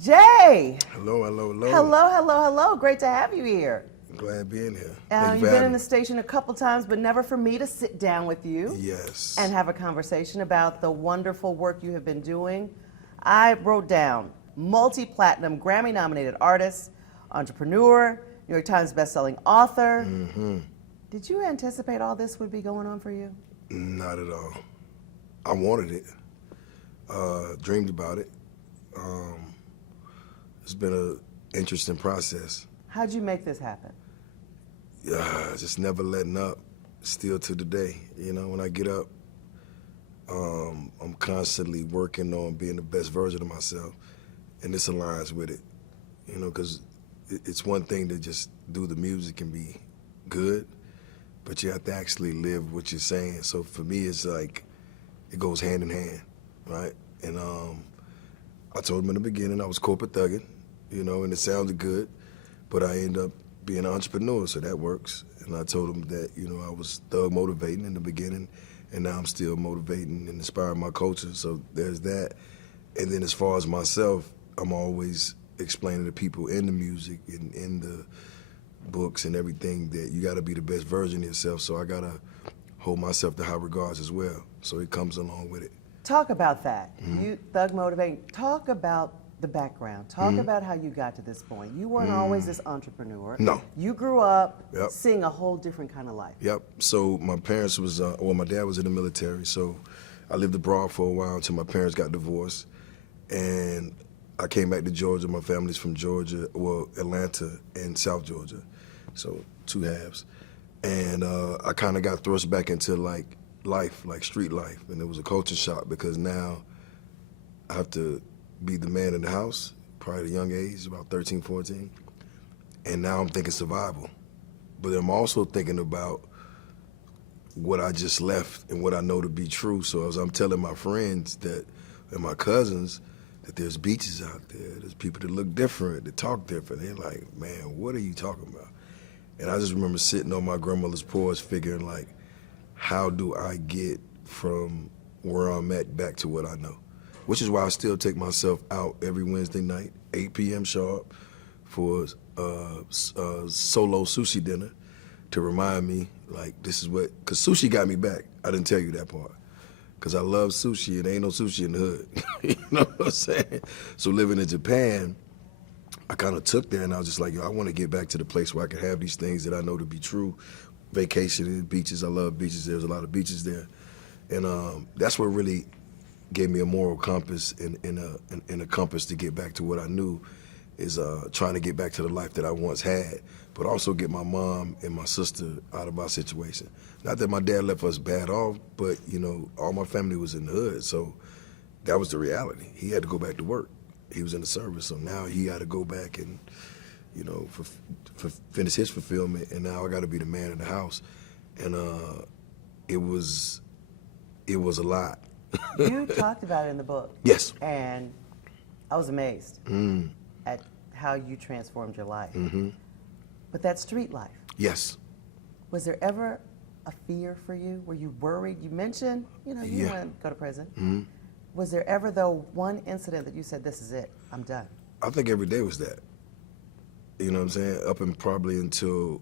Jay! Hello, hello, hello. Hello, hello, hello. Great to have you here. Glad being here. You've been in the station a couple times, but never for me to sit down with you. Yes. And have a conversation about the wonderful work you have been doing. I wrote down multi-platinum, Grammy-nominated artist, entrepreneur, New York Times bestselling author. Mm-hmm. Did you anticipate all this would be going on for you? Not at all. I wanted it. Dreamed about it. It's been an interesting process. How'd you make this happen? Just never letting up, still to the day. You know, when I get up, I'm constantly working on being the best version of myself, and this aligns with it. You know, because it's one thing to just do the music and be good, but you have to actually live what you're saying. So for me, it's like, it goes hand in hand, right? And I told him in the beginning I was corporate thugging, you know, and it sounded good, but I ended up being an entrepreneur, so that works. And I told him that, you know, I was thug motivating in the beginning, and now I'm still motivating and inspiring my culture, so there's that. And then as far as myself, I'm always explaining to people in the music and in the books and everything that you gotta be the best version of yourself, so I gotta hold myself to high regards as well. So it comes along with it. Talk about that. Mm-hmm. You thug motivating. Talk about the background. Talk about how you got to this point. You weren't always this entrepreneur. No. You grew up Yep. seeing a whole different kind of life. Yep. So my parents was, my dad was in the military, so I lived abroad for a while until my parents got divorced. And I came back to Georgia. My family's from Georgia, well, Atlanta and South Georgia, so two halves. And I kind of got thrust back into like life, like street life, and it was a culture shock because now I have to be the man in the house, probably at a young age, about 13, 14, and now I'm thinking survival. But I'm also thinking about what I just left and what I know to be true. So as I'm telling my friends that, and my cousins, that there's beaches out there, there's people that look different, that talk different, they're like, man, what are you talking about? And I just remember sitting on my grandmother's porch figuring like, how do I get from where I'm at back to what I know? Which is why I still take myself out every Wednesday night, 8 p.m. sharp, for solo sushi dinner to remind me, like, this is what, because sushi got me back. I didn't tell you that part. Because I love sushi, and there ain't no sushi in the hood. You know what I'm saying? So living in Japan, I kind of took that, and I was just like, yo, I want to get back to the place where I can have these things that I know to be true. Vacationing, beaches, I love beaches. There's a lot of beaches there. And that's what really gave me a moral compass and a compass to get back to what I knew is trying to get back to the life that I once had, but also get my mom and my sister out of my situation. Not that my dad left us bad off, but, you know, all my family was in the hood, so that was the reality. He had to go back to work. He was in the service, so now he had to go back and, you know, finish his fulfillment, and now I got to be the man in the house. And it was a lot. You talked about it in the book. Yes. And I was amazed at how you transformed your life. But that street life. Yes. Was there ever a fear for you? Were you worried? You mentioned, you know, you want to go to prison. Was there ever, though, one incident that you said, this is it, I'm done? I think every day was that. You know what I'm saying? Up and probably until,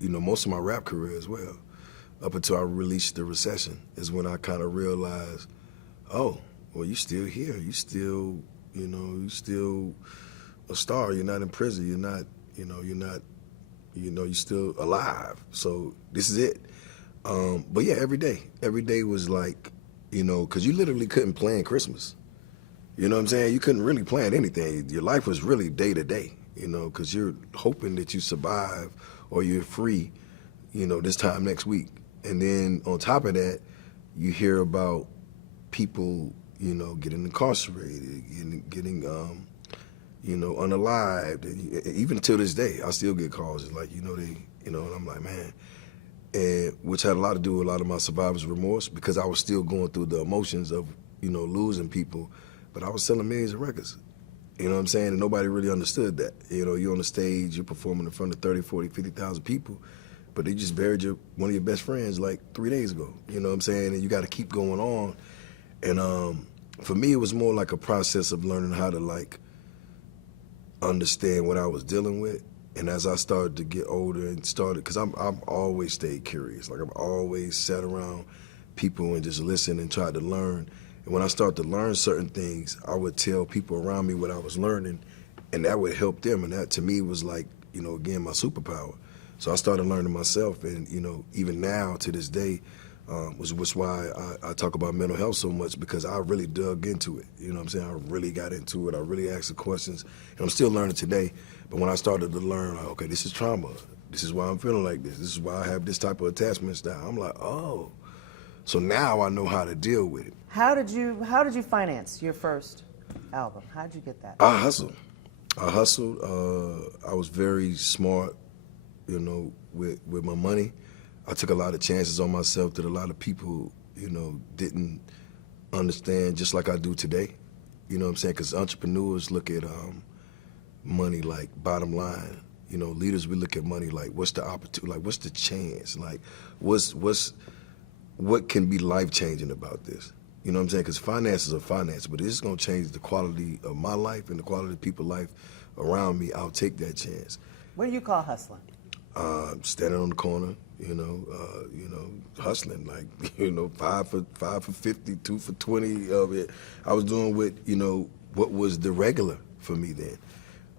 you know, most of my rap career as well. Up until I released The Recession is when I kind of realized, oh, well, you still here. You still, you know, you still a star. You're not in prison. You're not, you know, you're not, you know, you're still alive. So this is it. But yeah, every day was like, you know, because you literally couldn't plan Christmas. You know what I'm saying? You couldn't really plan anything. Your life was really day to day, you know, because you're hoping that you survive or you're free, you know, this time next week. And then on top of that, you hear about people, you know, getting incarcerated, getting you know, unalived. And even to this day, I still get calls. It's like, you know, and I'm like, man. And which had a lot to do with a lot of my survivor's remorse because I was still going through the emotions of, you know, losing people. But I was selling millions of records. You know what I'm saying? And nobody really understood that. You know, you're on the stage, you're performing in front of 30, 40, 50,000 people. But they just buried one of your best friends like 3 days ago, you know what I'm saying? And you got to keep going on. And for me, it was more like a process of learning how to like understand what I was dealing with. And as I started to get older and started, because I've always stayed curious. Like, I've always sat around people and just listened and tried to learn. And when I started to learn certain things, I would tell people around me what I was learning, and that would help them. And that, to me, was like, again, my superpower. So I started learning myself. And, even now, to this day, was why I talk about mental health so much, because I really dug into it. You know what I'm saying? I really got into it. I really asked the questions. And I'm still learning today. But when I started to learn, like, okay, this is trauma. This is why I'm feeling like this. This is why I have this type of attachment style. I'm like, oh. So now I know how to deal with it. How did you finance your first album? How did you get that? I hustled. I was very smart, with my money. I took a lot of chances on myself that a lot of people, didn't understand, just like I do today. You know what I'm saying? Because entrepreneurs look at money like bottom line. Leaders, we look at money like, what's the opportunity? Like, what's the chance? Like, what can be life-changing about this? You know what I'm saying? Because finances are finance, but it's going to change the quality of my life and the quality of people's life around me. I'll take that chance. What do you call hustling? Standing on the corner, hustling, like, 5 for 50, 2 for 20 of it. I was doing what was the regular for me then.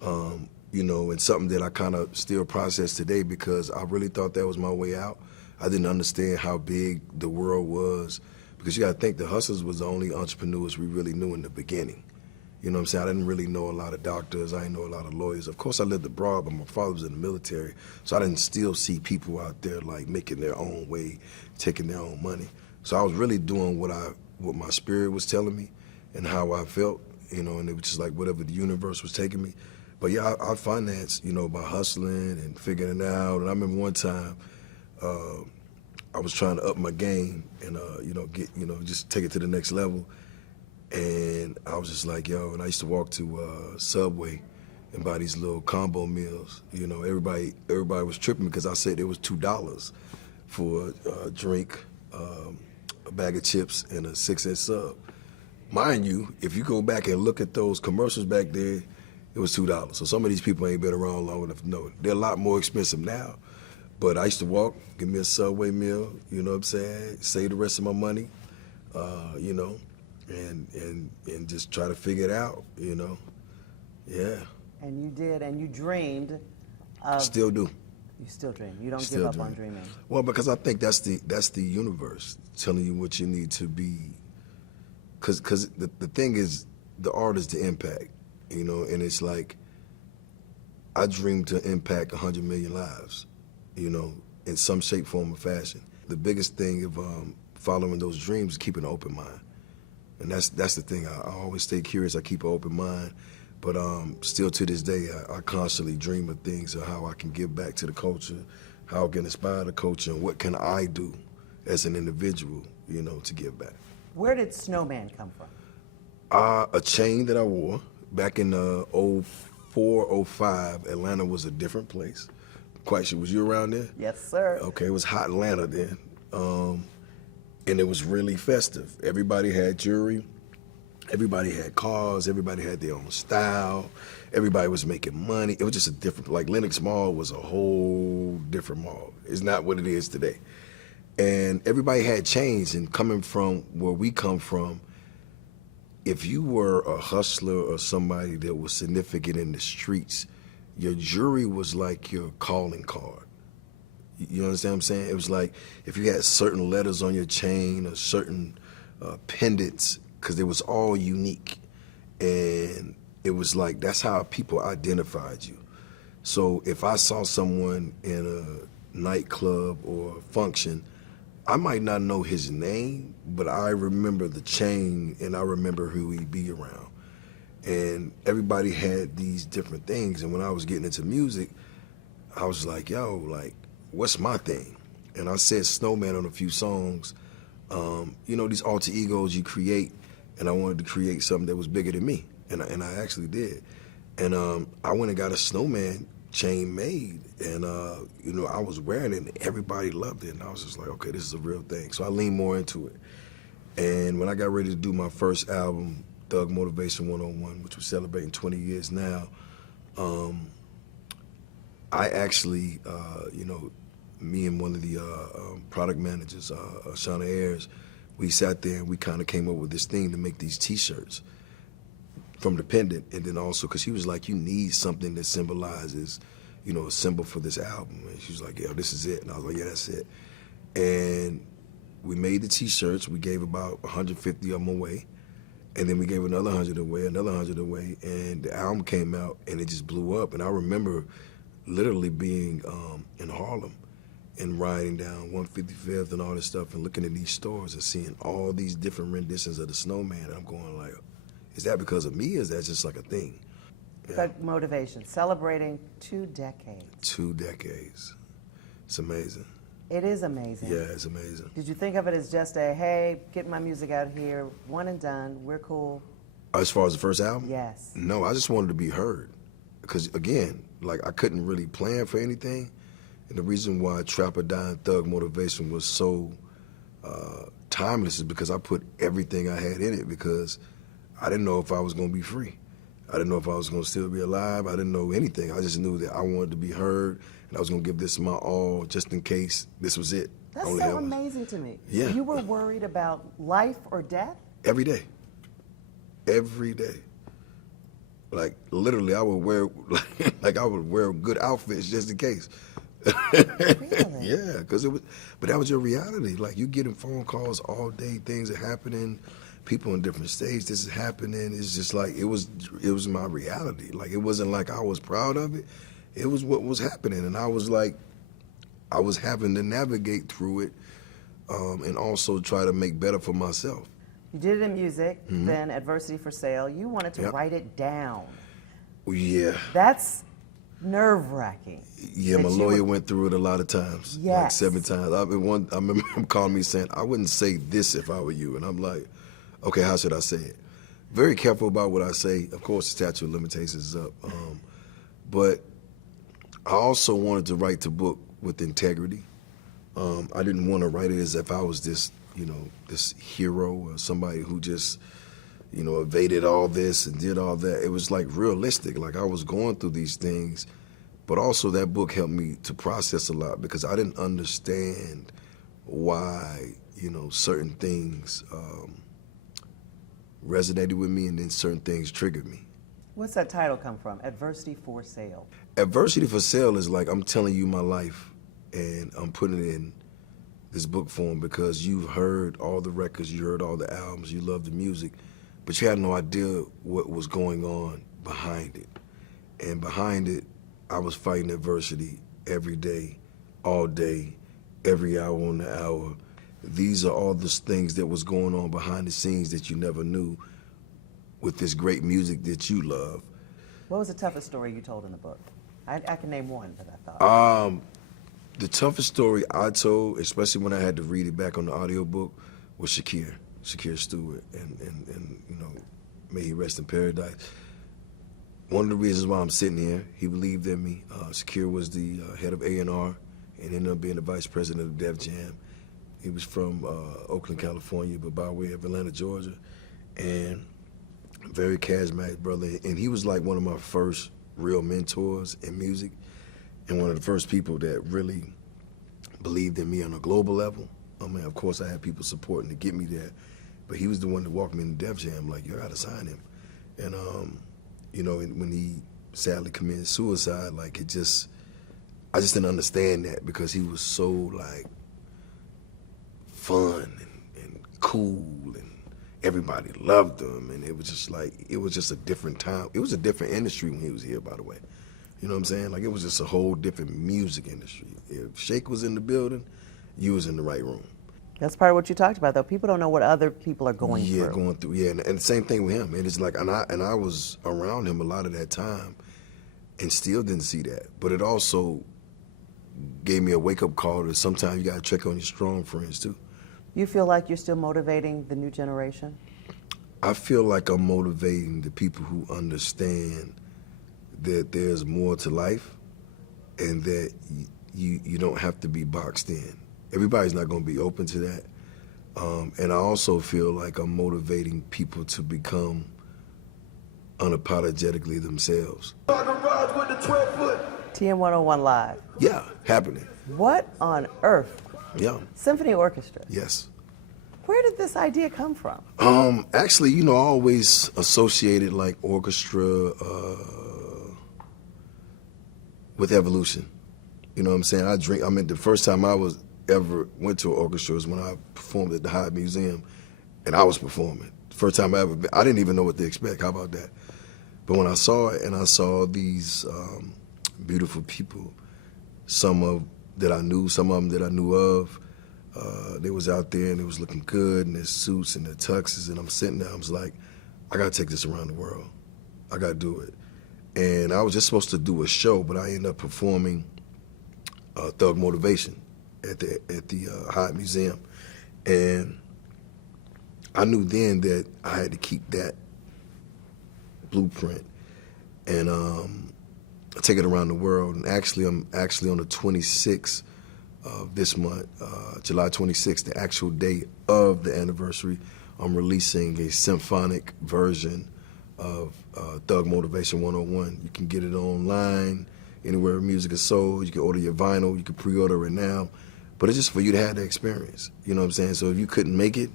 And something that I kind of still process today, because I really thought that was my way out. I didn't understand how big the world was, because you got to think the hustlers was the only entrepreneurs we really knew in the beginning. You know what I'm saying? I didn't really know a lot of doctors. I didn't know a lot of lawyers. Of course, I lived abroad, but my father was in the military, so I didn't still see people out there like making their own way, taking their own money. So I was really doing what my spirit was telling me and how I felt, and it was just like whatever the universe was taking me. But yeah, I financed, by hustling and figuring it out. And I remember one time, I was trying to up my game and, just take it to the next level. And I was just like, yo, and I used to walk to Subway and buy these little combo meals. Everybody was tripping because I said it was $2 for a drink, a bag of chips, and a 6-inch sub. Mind you, if you go back and look at those commercials back there, it was $2. So some of these people ain't been around long enough to know it. They're a lot more expensive now. But I used to walk, give me a Subway meal, you know what I'm saying, save the rest of my money, and just try to figure it out, Yeah. And you did, and you dreamed of... Still do. You still dream. You don't Still give up dream. on dreaming. Well, because I think that's the universe telling you what you need to be. Because the thing is, the art is the impact, and it's like, I dream to impact 100 million lives, in some shape, form, or fashion. The biggest thing of following those dreams is keeping an open mind. And that's the thing. I always stay curious. I keep an open mind. But still to this day, I constantly dream of things, of how I can give back to the culture, how I can inspire the culture, and what can I do as an individual, to give back. Where did Snowman come from? A chain that I wore back in 04, 05. Atlanta was a different place. Quite sure. Was you around there? Yes, sir. Okay, it was hot Atlanta then. And it was really festive. Everybody had jewelry. Everybody had cars. Everybody had their own style. Everybody was making money. It was just a different, like Lenox Mall was a whole different mall. It's not what it is today. And everybody had chains, and coming from where we come from, if you were a hustler or somebody that was significant in the streets, your jewelry was like your calling card. You understand what I'm saying? It was like if you had certain letters on your chain or certain pendants, because it was all unique. And it was like, that's how people identified you. So if I saw someone in a nightclub or a function, I might not know his name, but I remember the chain and I remember who he'd be around. And everybody had these different things. And when I was getting into music, I was like, yo, like, what's my thing? And I said Snowman on a few songs. These alter egos you create, and I wanted to create something that was bigger than me. And I actually did. And I went and got a Snowman chain made. And, I was wearing it, and everybody loved it. And I was just like, okay, this is a real thing. So I leaned more into it. And when I got ready to do my first album, Thug Motivation 101, which was celebrating 20 years now, I actually, me and one of the product managers, Shauna Ayers, we sat there and we kind of came up with this thing to make these T-shirts from the pendant, and then also because she was like, you need something that symbolizes, a symbol for this album. And she was like, yeah, this is it. And I was like, yeah, that's it. And we made the T-shirts. We gave about 150 of them away. And then we gave another 100 away, another 100 away. And the album came out and it just blew up. And I remember literally being in Harlem and riding down 155th and all this stuff and looking at these stores and seeing all these different renditions of the Snowman. And I'm going like, is that because of me or is that just like a thing? Yeah. But motivation, celebrating 2 decades. 2 decades. It's amazing. It is amazing. Yeah, it's amazing. Did you think of it as just a, hey, get my music out here, one and done, we're cool? As far as the first album? Yes. No, I just wanted to be heard. Because, again, like I couldn't really plan for anything. And the reason why Trap or Die Thug Motivation was so timeless is because I put everything I had in it, because I didn't know if I was going to be free. I didn't know if I was going to still be alive. I didn't know anything. I just knew that I wanted to be heard, and I was going to give this my all just in case this was it. That's so amazing to me. Yeah. You were worried about life or death? Every day. Every day. Like, literally, I would wear, like I would wear good outfits just in case. Really? Yeah, because but that was your reality. Like, you getting phone calls all day, things are happening, people in different states, this is happening. It's just like, it was my reality. Like, it wasn't like I was proud of it. It was what was happening. And I was like, I was having to navigate through it and also try to make better for myself. You did it in music, then Adversity for Sale. You wanted to Yep. write it down. Yeah. That's nerve-wracking. Yeah, that my you lawyer were- went through it a lot of times, like Yes. 7 times. I remember him calling me saying, I wouldn't say this if I were you. And I'm like, okay, how should I say it? Very careful about what I say. Of course, the statute of limitations is up. But I also wanted to write the book with integrity. I didn't want to write it as if I was this, this hero or somebody who just, evaded all this and did all that. It was like realistic. Like, I was going through these things, but also that book helped me to process a lot because I didn't understand why, certain things resonated with me and then certain things triggered me. What's that title come from? Adversity for Sale. Adversity for Sale is like, I'm telling you my life and I'm putting it in this book form because you've heard all the records, you heard all the albums, you love the music, but you had no idea what was going on behind it. And behind it, I was fighting adversity every day, all day, every hour on the hour. These are all the things that was going on behind the scenes that you never knew with this great music that you love. What was the toughest story you told in the book? I can name one, but I thought. The toughest story I told, especially when I had to read it back on the audiobook, was Shakir Stewart, and may he rest in paradise. One of the reasons why I'm sitting here, he believed in me. Shakir was the head of A&R and ended up being the vice president of Def Jam. He was from Oakland, California, but by way of Atlanta, Georgia, and very charismatic brother. And he was like one of my first real mentors in music, and one of the first people that really believed in me on a global level. I mean, of course, I had people supporting to get me there, but he was the one that walked me into Def Jam, like, you gotta sign him. And, when he sadly committed suicide, like, I just didn't understand that because he was so, like, fun and cool, and everybody loved him, and it was just a different time. It was a different industry when he was here, by the way. You know what I'm saying? Like, it was just a whole different music industry. If Shake was in the building, you was in the right room. That's part of what you talked about, though. People don't know what other people are going through. Yeah, going through. Yeah, and the same thing with him. And it's like, and I was around him a lot of that time, and still didn't see that. But it also gave me a wake-up call that sometimes you got to check on your strong friends too. You feel like you're still motivating the new generation? I feel like I'm motivating the people who understand that there's more to life, and that you don't have to be boxed in. Everybody's not going to be open to that. And I also feel like I'm motivating people to become unapologetically themselves. TM101 Live. Yeah, happening. What on earth? Yeah. Symphony orchestra. Yes. Where did this idea come from? Actually, you know, I always associated like orchestra with evolution. You know what I'm saying? I mean, the first time I was ever went to an orchestra was when I performed at the Hyatt Museum, and I was performing. The first time I ever been, I didn't even know what to expect. How about that? But when I saw it, and I saw these beautiful people, some of that I knew, some of them that I knew of, they was out there and they was looking good in their suits and their tuxes, and I'm sitting there, I was like, I gotta take this around the world. I gotta do it. And I was just supposed to do a show, but I ended up performing Thug Motivation at the Hyatt Museum. And I knew then that I had to keep that blueprint and take it around the world. And actually, I'm actually on the 26th of this month, July 26th, the actual day of the anniversary, I'm releasing a symphonic version of Thug Motivation 101. You can get it online, anywhere music is sold. You can order your vinyl, you can pre-order it now. But it's just for you to have the experience, you know what I'm saying? So if you couldn't make it,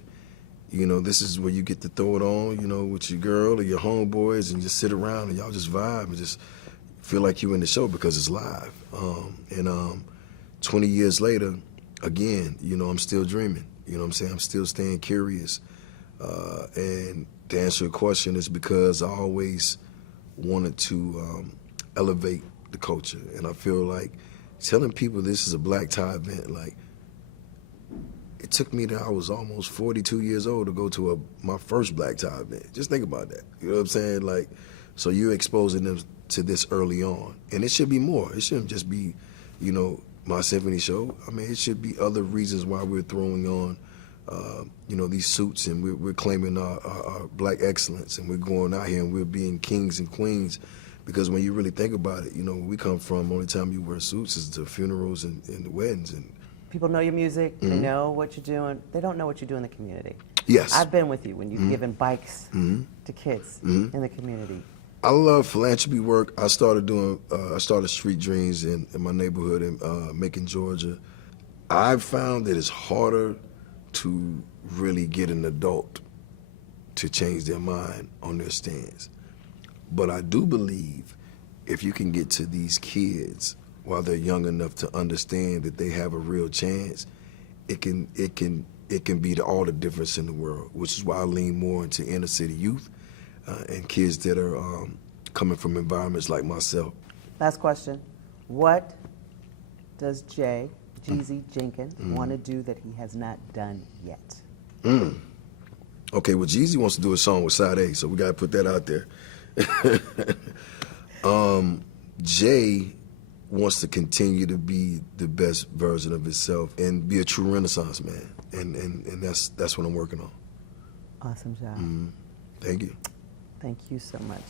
you know, this is where you get to throw it on, you know, with your girl or your homeboys and just sit around and y'all just vibe and just feel like you in the show because it's live. 20 years later, again, you know, I'm still dreaming. You know what I'm saying? I'm still staying curious. And to answer your question, is because I always wanted to elevate the culture. And I feel like telling people this is a black tie event, like, it took me till I was almost 42 years old to go to my first black tie event. Just think about that. You know what I'm saying? Like, so you're exposing them to this early on. And it should be more. It shouldn't just be, you know, my symphony show. I mean, it should be other reasons why we're throwing on, you know, these suits and we're claiming our black excellence and we're going out here and we're being kings and queens. Because when you really think about it, you know, where we come from, only time you wear suits is the funerals and the weddings. And people know your music, they know what you're doing. They don't know what you do in the community. yes. I've been with you when you've given bikes to kids in the community. I love philanthropy work. I started Street Dreams in my neighborhood in Macon, Georgia. I've found that it's harder to really get an adult to change their mind on their stance. But I do believe if you can get to these kids while they're young enough to understand that they have a real chance, it can be all the difference in the world, which is why I lean more into inner city youth and kids that are coming from environments like myself. Last question. What does Jeezy Jenkins want to do that he has not done yet? Okay, well, Jeezy wants to do a song with Side A, so we got to put that out there. Jay wants to continue to be the best version of himself and be a true Renaissance man, and that's what I'm working on. Awesome job. Thank you. Thank you so much.